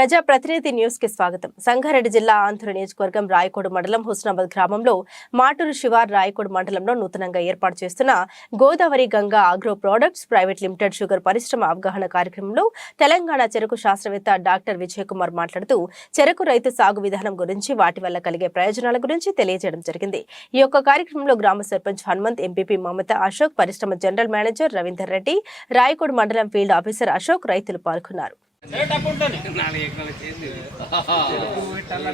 ప్రజా ప్రతినిధి న్యూస్ కి స్వాగతం. సంగారెడ్డి జిల్లా ఆంధ్ర నియోజకవర్గం రాయకోడు మండలం హుస్నాబాద్ గ్రామంలో మాటూరు శివార్ రాయకోడు మండలంలో నూతనంగా ఏర్పాటు చేస్తున్న Godavari Ganga agro products private limited sugar పరిశ్రమ అవగాహన కార్యక్రమంలో తెలంగాణ చెరకు శాస్త్రవేత్త డాక్టర్ విజయ్ కుమార్ మాట్లాడుతూ చెరకు రైతు సాగు విధానం గురించి వాటి వల్ల కలిగే ప్రయోజనాల గురించి తెలియజేయడం జరిగింది. ఈ యొక్క కార్యక్రమంలో గ్రామ సర్పంచ్ హనుమంత్, ఎంపీపీ మమత అశోక్, పరిశ్రమ జనరల్ మేనేజర్ రవీందర్ రెడ్డి, రాయకోడు మండలం ఫీల్డ్ ఆఫీసర్ అశోక్ రైతులు పాల్గొన్నారు.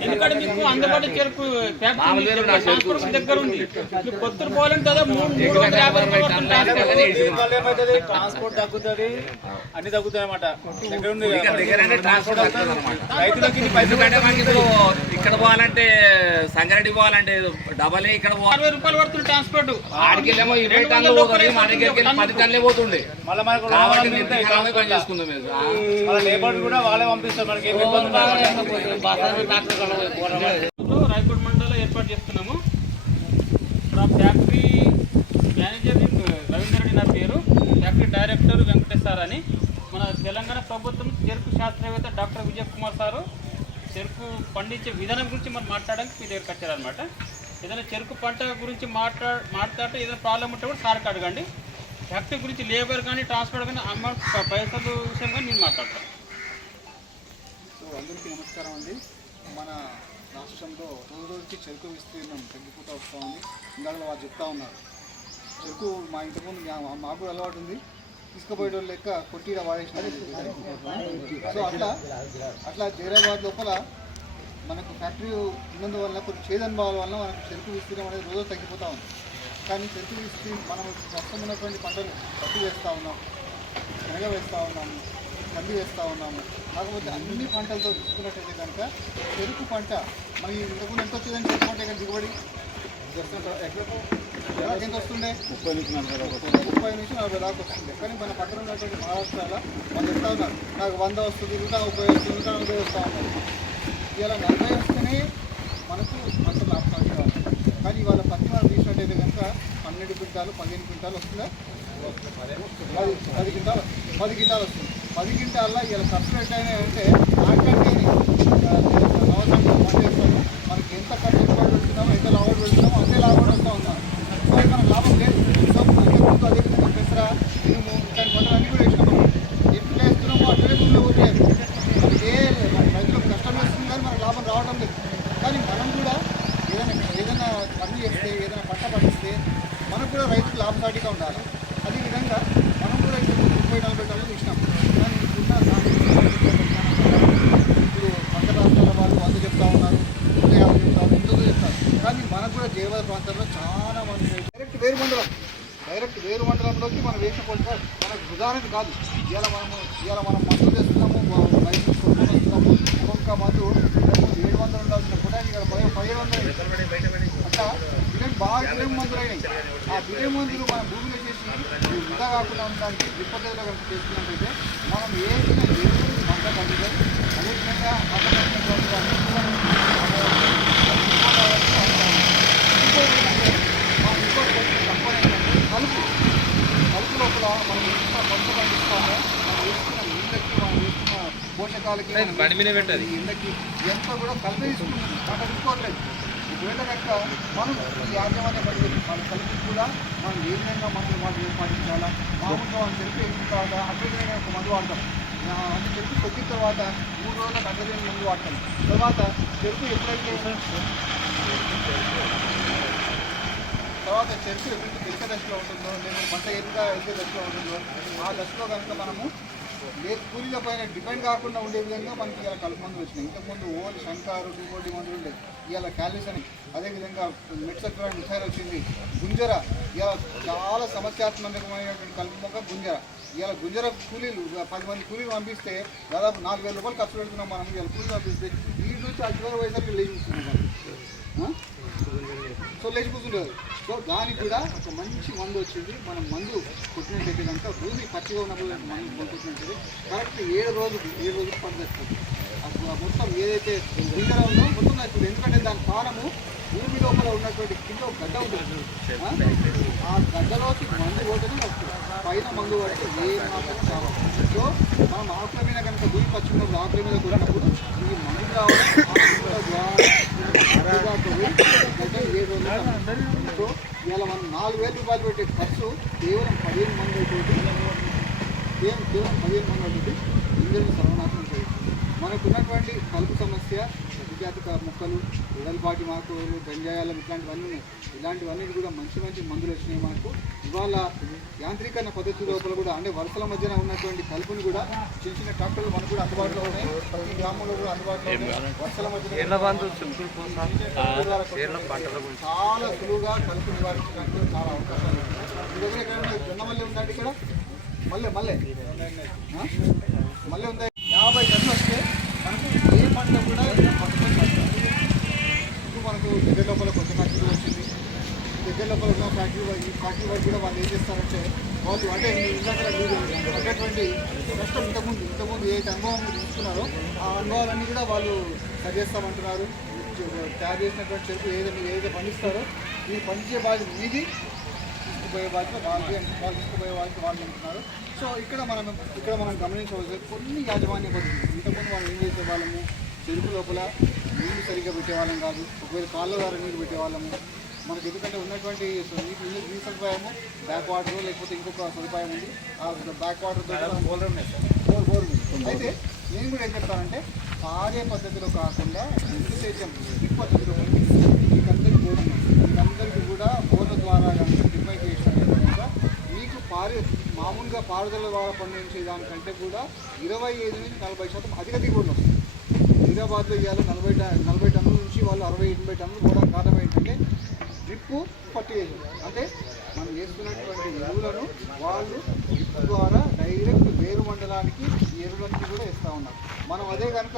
ఎందుకంటే మీకు అందుబాటు చెరుకు దగ్గర ఉంది. కొత్తూరు పోవాలంటే ట్రాన్స్పోర్ట్ తగ్గుతుంది, అన్ని తగ్గుతాయి అన్నమాట. ఇక్కడ పోవాలంటే సంగారెడ్డి పోవాలంటే డబల్ ఇక్కడ 60 రూపాయలు పడుతుంది ట్రాన్స్పోర్ట్. ఆడికెళ్ళేమో 20 టన్నులు పోతుంది, మన దగ్గరికి 10 టన్నులే పోతుండే. కూడా వాళ్ళే పంపిస్తారు. మనకి రాయకోడ్ మండలంలో ఏర్పాటు చేస్తున్నాము. ఫ్యాక్టరీ మేనేజర్ రవీందర్ రెడ్డి నా పేరు, ఫ్యాక్టరీ డైరెక్టర్ వెంకటేశ్వర అని. మన తెలంగాణ ప్రభుత్వం చెరుకు శాస్త్రవేత్త డాక్టర్ విజయ్ కుమార్ సారు చెరుకు పండించే విధానం గురించి మనం మాట్లాడడానికి మీ దగ్గరికి వచ్చారనమాట. ఏదైనా చెరుకు పంట గురించి మాట్లాడితే ఏదైనా ప్రాబ్లం ఉంటే కూడా సార్కి అడగండి. ఫ్యాక్టరీ గురించి లేబర్ కానీ ట్రాన్స్పోర్ట్ కానీ అమౌంట్ పైసలు విషయం కానీ నేను మాట్లాడతాను. అందరికీ నమస్కారం అండి. మన రాష్ట్రంలో రోజుకి చెరుకు విస్తీర్ణం తగ్గిపోతూ వస్తూ ఉంది. ఇందాక వాళ్ళు చెప్తా ఉన్నారు, చెరుకు మా ఇంతకుముందు మాకు అలవాటు ఉంది, తీసుకుపోయే లెక్క కొట్టిగా వాడేసినది. సో అట్లా జైరాబాద్ లోపల మనకు ఫ్యాక్టరీ ఉన్నందువల్ల కొన్ని చేదనుభవాల వల్ల మనకు చెరుకు విస్తీర్ణం అనేది రోజు తగ్గిపోతూ ఉంది. కానీ చెరుకు విస్తీర్ణం మనం ప్రస్తుతం ఉన్నటువంటి పంటలు పత్తి వేస్తూ ఉన్నాం, శనగ వేస్తూ ఉన్నాము, కంది వేస్తూ ఉన్నాము. కాకపోతే అన్ని పంటలతో చూసుకున్నట్టయితే కనుక చెరుకు పంట మనకి ఇంతకుముందు ఎంత వచ్చేదని చెరుకు పంట ఇక్కడ దిగుబడి ఎంత వస్తుండే 30 నుంచి 40 దాకా వస్తుండే. కానీ మన పక్కన ఉన్నటువంటి మహారాష్ట్రలో వాళ్ళు చెప్తా ఉన్నారు, నాకు 100 వస్తుంది, ఇంకా 30 వస్తుంది, ఇంకా 40 వస్తూ ఉన్నారు. ఇలా 40 వస్తేనే మనకు పంట లాభసాటి కావాలి. కానీ ఇవాళ పత్తి మనం తీసినట్టయితే కనుక 12 క్వింటాలు 15 క్వింటాలు వస్తుందా, 10 క్వింటాలు వస్తుంది. 10 క్వింటాల్లో ఇలా ఖర్చు పెట్టాయంటే నాకంటే సంవత్సరం పంటేస్తాము. మనకి ఎంత ఖర్చు పెడుతున్నామో, ఎంత లాభం పెడుతున్నామో అంతే లాభం వస్తూ ఉన్నాం. సో ఇక్కడ లాభం లేదు. సో అంతకుముందు అదేవిధంగా పెసర, ఇనుము ఇట్లాంటి పంటలు అన్నీ కూడా వేసినాము. ఎప్పుడు వేస్తున్నామో అట్లనే భూమిలో ఊరలేదు. మనకి రైతులకు కష్టం వేస్తుంది కానీ మనకు లాభం రావడం లేదు. కానీ మనం కూడా ఏదైనా పని చేస్తే, ఏదైనా పంట పండిస్తే మనకు కూడా రైతుకు లాభసాటిగా ఉండాలి. అదేవిధంగా మనం కూడా ఇక్కడ 30-40 టన్నులు ఇచ్చినాం. కానీ ఇప్పుడు పక్క రాష్ట్రాల వాళ్ళు 100 చెప్తా ఉన్నారు, 150 చెప్తా ఉన్నారు, 800 చెప్తారు. కానీ మనకు కూడా జైవాద ప్రాంతాల్లో చాలా మంది డైరెక్ట్ వేరు మండలంలోకి మనం వేసిన పోలిక మనకు ఉదాహరణ కాదు. ఇవాళ మనం మందు తెస్తున్నాము, రైతు కొనుక్కొని వస్తున్నాము. ఒక్కొక్క మందు 700 ఉండాల్సిన కూడా 500 అట్లా బియ్యం బాగా బియ్యం మందులు అయినాయి. ఆ బియ్యం మందులు మన భూమిలో చేసి వృధా కాకుండా ఉండడానికి విపత్తులో కనుక చేసుకున్నట్టయితే మనం వేసిన ఎరువులు పంట పండుగలు అదేవిధంగా కలుపు లోపల మనం వేసిన పంట పండిస్తామో, మనం వేసుకున్న నీళ్ళకి, మనం వేసుకున్న పోషకాలకి, ఇళ్ళకి ఎంత కూడా కలిపి తీసుకుంటుంది, పంట తీసుకోవట్లేదు. ఒకవేళ కనుక మనం ఈ యాజమాన్య పద్ధతి మన కలిపి కూడా మనం ఏ విధంగా మందులు ఏర్పాటించాలా, మామూలుగా మనం చెరుకు వేసిన తర్వాత అడ్డమైన ఒక మందు వాడతాం. అంటే చెరుకు కొట్టిన తర్వాత 3 రోజులకు అడ్డమైన మందు వాడతాం. తర్వాత చెరుకు ఎప్పుడైతే ఎక్క దశలో ఉంటుందో, లేదా పంట ఎదుగా ఎదుగు దశలో ఉంటుందో, ఆ దశలో కనుక మనము కూలీల పైన డిపెండ్ కాకుండా ఉండే విధంగా మనకి ఇలా కలుపు మందులు వచ్చినాయి. ఇంతకుముందు ఓన్లీ శంకారు, డిపోటీ మందులు ఉండేది. ఇవాళ క్యాలిస్ అని, అదేవిధంగా మెట్సక్రాన్ మిసైల్ వచ్చింది. గుంజర ఇలా చాలా సమస్యాత్మకమైనటువంటి కలుపు మొక్క గుంజర. ఇలా గుంజర కూలీలు 10 మంది కూలీలు పంపిస్తే దాదాపు 4000 రూపాయలు ఖర్చు పెడుతున్నాం. మనం ఇలా కూలీలు పంపిస్తే ఈ నుంచి ఆ చివరి వయసరికి లేచి కూర్చున్నాం. సో లేచి కూర్చుంటారు. సో దానికి కూడా ఒక మంచి మందు వచ్చింది. మనం మందు కొట్టినట్టయితే కనుక భూమి పచ్చిగా ఉన్నప్పుడు మందు కొట్టినట్టయితే కరెక్ట్ 7 రోజులు పనిచేస్తుంది. అప్పుడు మొత్తం ఏదైతే గుంజర ఉందో మొత్తం నచ్చింది. ఎందుకంటే దాని పానము భూమి లోపల ఉన్నటువంటి కింద ఒక గడ్డ ఉంటుంది. ఆ గడ్డలోకి మందు పోతేనే వస్తుంది, పైన మందు పడితే ఏ మాత్రం కావాలి. సో మనం ఆకుల మీద కనుక భూమి పచ్చినప్పుడు ఆకుల మీద కొట్టినప్పుడు ఈ మందు రావడం గడ్డ 7 రోజులు. సో ఇవాళ మనం 4,000 రూపాయలు పెట్టే ఖర్చు కేవలం 15 మంది అయిపోతుంది. కేవలం 15 మంది అవుతుంది. ఇంజన్లు సర్వనాశనం చేయొచ్చు. మనకు ఉన్నటువంటి కలుపు సమస్య, ప్రతిజాతిక మొక్కలు, ఎడల్పాటి మాకులు, గంజాయాలం ఇట్లాంటివన్నీ ఉన్నాయి. ఇలాంటివన్నీ కూడా మంచి మంచి మందులు వచ్చినాయి మనకు. ఇవాళ యాంత్రీకరణ పద్ధతి లోపల కూడా అంటే వరుసల మధ్యన ఉన్నటువంటి కలుపుని కూడా చిన్న చిన్న ట్రాక్టర్లు మనకు కూడా అందుబాటులో ఉన్నాయి. ప్రతి గ్రామంలో కూడా అందుబాటులో ఉన్నాయి. వరుసల మధ్యన చాలా సులువుగా కలుపు నివారించడానికి చాలా అవకాశాలు ఉన్నాయి. మీ దగ్గర ఎక్కడైనా జొన్నమల్లి ఉందండి? ఇక్కడ మళ్ళీ ఉంది. 50 టన్నులు వస్తే మనకు ఏ పంట కూడా ఇప్పుడు మనకు దగ్గర లోపల కొత్త ఫ్యాక్టరీ వచ్చింది. దగ్గర లోపల ఉన్న ఫ్యాక్టరీ వరకు కూడా వాళ్ళు ఏం చేస్తారంటే వాళ్ళు అంటే ఇందాక పడ్డటువంటి కష్టం ఇంతకుముందు ఏ అనుభవం తీసుకున్నారో ఆ అనుభవాలన్నీ కూడా వాళ్ళు సరిచేస్తామంటున్నారు. తయారు చేసినటువంటి చెరుకు ఏదైతే పండిస్తారో ఈ పండించే బాధ్యత మీది, తీసుకుపోయే బాధ్యత వాళ్ళు తీసుకుపోయే బాధ్యత వాళ్ళు అంటున్నారు. సో ఇక్కడ మనం గమనించవలసిన కొన్ని యాజమాన్య పద్ధతులు. ఇంతకుముందు మనం ఏం చేసే వాళ్ళము, చెరుకు లోపల నీళ్లు సరిగ్గా పెట్టేవాళ్ళం కాదు. ఒకవేళ కాళ్ళ ద్వారా నీళ్ళు పెట్టేవాళ్ళము. మనకు ఎందుకంటే ఉన్నటువంటి నీటి సదుపాయము బ్యాక్ వాటర్ లేకపోతే ఇంకొక సదుపాయం ఉంది. ఆ బ్యాక్ వాటర్ బోర్ అయితే నేను కూడా ఏం చెప్తానంటే పారే పద్ధతిలో కాకుండా బిందు సేద్యం డ్రిప్ పద్ధతిలో మీకందరికీ బోర్డు మీకందరికీ కూడా బోర్ల ద్వారా కనుక డిఫైన్ చేసినట్టుగా మీకు మామూలుగా పారుదల ద్వారా పండించే దానికంటే కూడా 25 నుంచి 40% అధిక దిగుబడులు వస్తుంది. హైదరాబాద్లో ఇవాళ 40 టన్నుల నుంచి వాళ్ళు 60-80 టన్నులు కూడా కారణం ఏంటంటే డ్రిప్పు ఫర్టిలైజర్. అంటే మనం వేసుకున్నటువంటి ఎరువులను వాళ్ళు డ్రిప్ ద్వారా డైరెక్ట్ వేరు మండలానికి ఈ ఎరువులన్నీ కూడా ఇస్తూ ఉన్నారు. మనం అదే కనుక